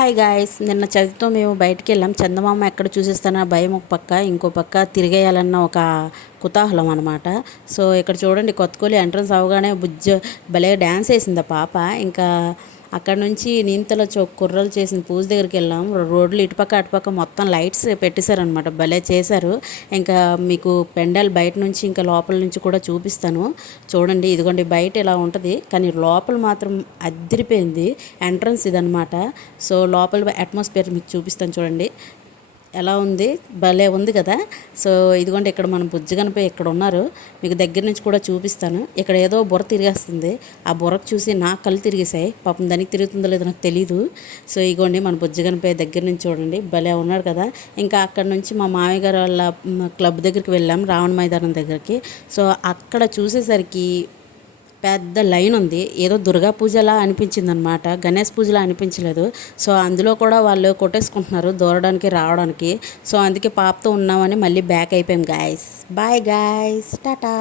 Hi guys, నిన్న చదివితో మేము బయటికి వెళ్ళాం. చందమామ ఎక్కడ చూసేస్తానా భయం ఒక పక్క, ఇంకో పక్క తిరిగేయాలన్న ఒక కుతూహలం అనమాట. సో ఇక్కడ చూడండి, కొత్తకోలి ఎంట్రన్స్ అవగానే భలే డ్యాన్స్ వేసింది ఆ పాప. ఇంకా అక్కడ నుంచి నీంతలో కుర్రలు చేసిన పూజ దగ్గరికి వెళ్ళాం. రోడ్లు ఇటుపక్క అటుపక్క మొత్తం లైట్స్ పెట్టేశారనమాట, భలే చేశారు. ఇంకా మీకు పెండాల్ బయట నుంచి ఇంకా లోపల నుంచి కూడా చూపిస్తాను. చూడండి, ఇదిగోండి బయట ఇలా ఉంటుంది, కానీ లోపల మాత్రం అదిరిపోయింది. ఎంట్రన్స్ ఇదనమాట. సో లోపల అట్మాస్ఫియర్ మీకు చూపిస్తాను చూడండి ఎలా ఉంది, భలే ఉంది కదా. సో ఇదిగోండి, ఇక్కడ మనం బుజ్జగనపై ఇక్కడ ఉన్నారు, మీకు దగ్గర నుంచి కూడా చూపిస్తాను. ఇక్కడ ఏదో బుర్ర తిరిగేస్తుంది, ఆ బుర్రకు చూసి నా కళ్ళు తిరిగేసాయి. పాపం దానికి తిరుగుతుందో లేదో నాకు తెలీదు. సో ఇదిగోండి మన బుజ్జగనపై దగ్గర నుంచి చూడండి, భలే ఉన్నాడు కదా. ఇంకా అక్కడ నుంచి మా మామయ్య గారు వాళ్ళ క్లబ్ దగ్గరికి వెళ్ళాం, రావణ మైదానం దగ్గరికి. సో అక్కడ చూసేసరికి పెద్ద లైన్ ఉంది. ఏదో దుర్గా పూజలా అనిపించింది అనమాట, గణేష్ పూజలా అనిపించలేదు. సో అందులో కూడా వాళ్ళు కొట్టేసుకుంటున్నారు దూరడానికి రావడానికి. సో అందుకే పాపతో ఉన్నామని మళ్ళీ బ్యాక్ అయిపోయాం గాయస్. Bye guys, Tata.